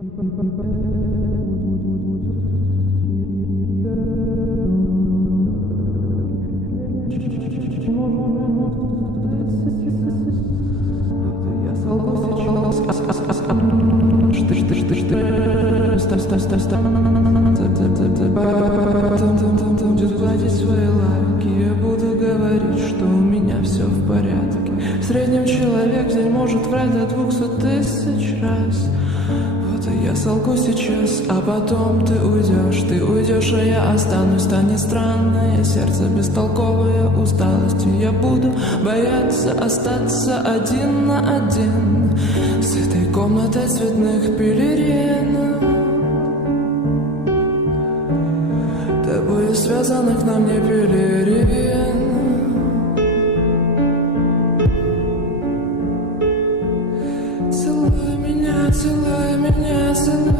Будет платить свои лайки, я буду говорить, что у меня все в порядке. В среднем человек в день может врать до 200 000 раз. Вот и я солгу сейчас, а потом ты уйдешь, а я останусь. Станет странное сердце, бестолковое усталостью. Я буду бояться остаться один на один с этой комнатой цветных пелерин, тобою связанных на мне пелерин. Целуй меня, целуй меня, целуй.